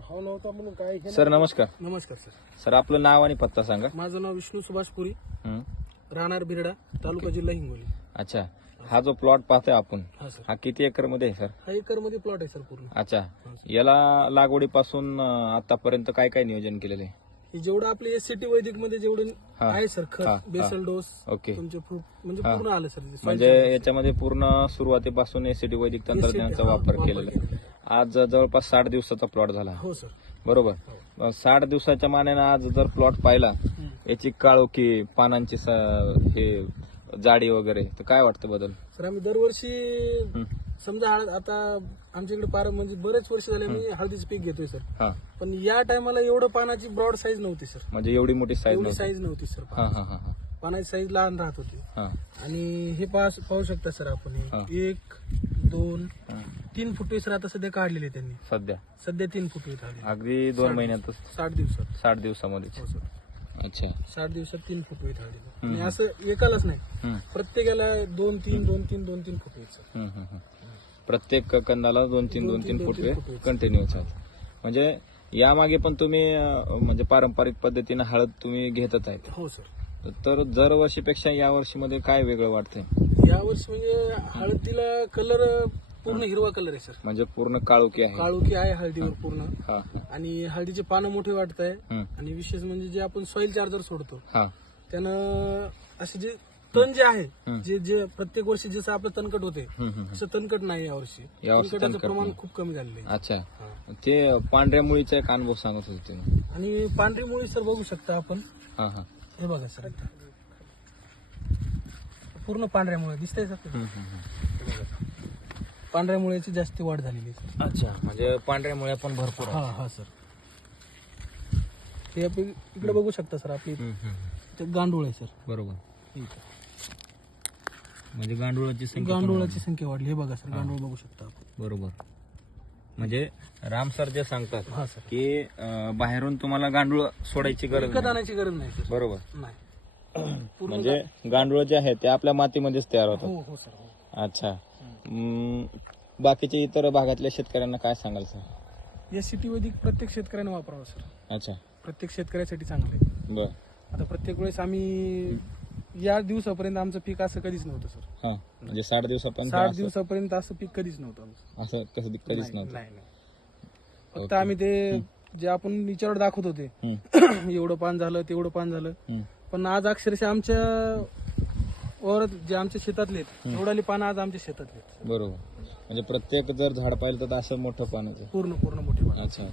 भाव नव्हता म्हणून काय हे सर नमस्कार. नमस्कार सर. सर आपलं नाव आणि पत्ता सांगा. माझं नाव विष्णू सुभाष पुरी, हं. राहणार बिरडा, तालुका जिल्हा हिंगोली. अच्छा, हा जो प्लॉट पाहतोय आपण, हा सर. हा किती एकर मध्ये आहे सर? हा एकर मध्ये प्लॉट आहे सर पूर्ण. अच्छा, याला लागवडीपासून आतापर्यंत काय काय नियोजन केलेलं आहे? हे जेवढं आपले एससीटी वैदिक मध्ये जेवढं हा. आहे सर, हा, खत, हा. Basal dose, okay. तुमचे फ्रूट म्हणजे हा. पूर्ण आलं सर. म्हणजे याच्यामध्ये पूर्ण सुरुवातीपासून एसीडी वैदिक तंत्रज्ञानाचा वापर केलेला आहे. आज जवळपास 60 दिवसाचा प्लॉट झाला. हो सर. बरोबर. 60 दिवसाच्या मानाने आज जर प्लॉट पाहिला, याची काळोखी, पानांची हे जाडी वगैरे, तर काय वाटतं बदल? सर आम्ही दरवर्षी समजा हळद, आता आमच्याकडे पार म्हणजे बरेच वर्ष झाले मी हळदीचं पीक घेतोय सर. हा. पण या टायमाला एवढं पानाची ब्रॉड साईज नव्हती सर. म्हणजे एवढी मोठी साईज एवढी नव्हती. साईज नव्हती सर. हा हा हा हा. पानाची साईज लहान राहत होती. हा. आणि हे पाहू शकता सर आपण, हा. 1 2 3 फुटवे सर आता सध्या काढलेले त्यांनी. सध्या 3 फुटवे काढले अगदी 2 महिन्यातच 60 दिवसात. 60 दिवसामध्ये. हो सर. अच्छा. 60 दिवसात 3 फुटवे काढले. आणि असं एकालाच नाही, प्रत्येकाला 2-3 2-3 2-3 फुटवे सर. प्रत्येक कंदाला 2-3 फुटवे कंटिन्यूच आहेत. म्हणजे यामागे पण तुम्ही म्हणजे पारंपरिक पद्धतीने हळद तुम्ही घेतच आहेत. हो सर. तर दरवर्षीपेक्षा या वर्षीमध्ये काय वेगळं वाटतंय? यावर्षी म्हणजे हळदीला कलर पूर्ण हिरवा कलर आहे सर. म्हणजे पूर्ण काळोखी आहे. काळोखी आहे हळदीवर पूर्ण. हा. आणि हळदीचे पानं मोठे वाटत आहे. हं. आणि विशेष म्हणजे जे आपण सॉइल चार्जर सोडतो, हा. त्यानं असे जे तण जे आहे, जे प्रत्येक वर्षी जसं आपलं तणकट होते तसं तणकट नाही यावर्षी. तणकटाचं प्रमाण खूप कमी झालेलं आहे. अच्छा. ते पांढऱ्या मुळीचा एक अनुभव सांगत होते तुम्ही. आणि पांढरी मुळी सर बघू शकता आपण. हा हा. हे बघा सर, पूर्ण पांढऱ्या मुळे दिसतंय सर. पांढऱ्या मुळ्याची जास्त वाढ झालेली आहे सर. अच्छा, म्हणजे पांढऱ्या मुळ्या पण भरपूर हा हा सर. हे आपण इकडे बघू शकता सर, आपली गांडूळ आहे सर. बरोबर. म्हणजे गांडुळाची संख्या वाढली. हे बघा सर, गांडूळ बघू शकता आपण. बरोबर. म्हणजे राम सर जे सांगतात हा सर, की बाहेरून तुम्हाला गांडूळ सोडायची गरज विकत नाही. आणायची गरज नाही सर. बरोबर. नाही, पूर्ण म्हणजे गांडूळ जे आहे ते आपल्या मातीमध्येच तयार होतात. हो हो सर. हो. अच्छा. बाकीच्या इतर भागातल्या शेतकऱ्यांना काय सांगाल सर? या सिटी वैदिक प्रत्येक शेतकऱ्याने वापरावं सर. अच्छा. प्रत्येक शेतकऱ्यासाठी चांगलं आहे. बर. आता प्रत्येक वेळेस आम्ही या दिवसापर्यंत आमचं पीक असं कधीच नव्हतं सर. हा. म्हणजे 60 दिवसापर्यंत 60 दिवसापर्यंत असं पीक कधीच नव्हतं आमचं. असं कधीच नव्हतं. नाही. फक्त आम्ही ते जे आपण विचार दाखवत होते, एवढं पान झालं तेवढं पान झालं, पण आज अक्षरशः आमच्या वर जे आमच्या शेतातले आहेत, एवढाली पानं आज आमच्या शेतातले आहेत. बरोबर. म्हणजे प्रत्येक जर झाड पाहिलं तर असं मोठं पानाचं पूर्ण मोठे पान. अच्छा.